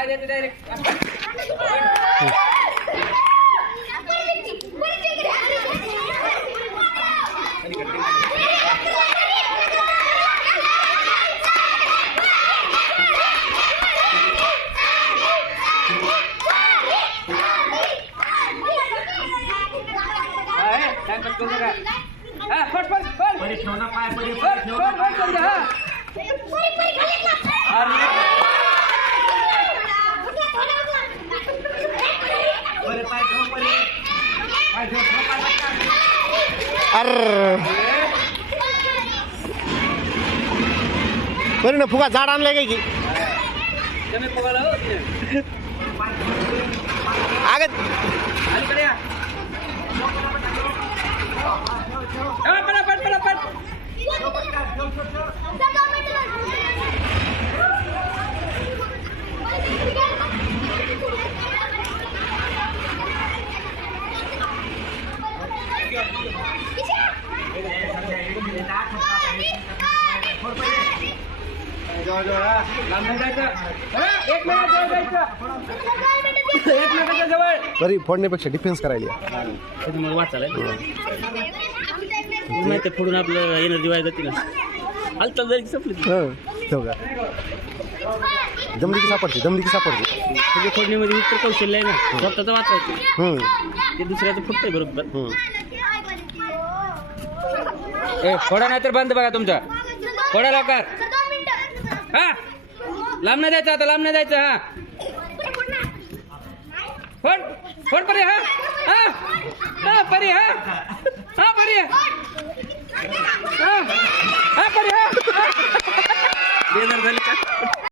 पाय द्यायचे डायरेक्ट बरं ना फुगा झाड आणलंय काय की आगत अलीकडे या पटापट बरी फोडण्यापेक्षा डिफेन्स करायला वाचायला माहिती फोडून आपलं एनर्जी वाया जाते ना हालचाल जरी संपली ठेव का जमली की सापडते म्हणजे फोडण्यामध्ये मित्र कौशल्य आहे ना स्वतःचं वाचायचं ते दुसऱ्याचं फुटतंय बरोबर फोडा नाही तर बंद बघा तुमचा फोडा लवकर हा लांब नाही जायचं आता लांब नाही जायचं हा फोड फोड परी हा हा परी हा हा परी हा हा परी हा बेजार झाली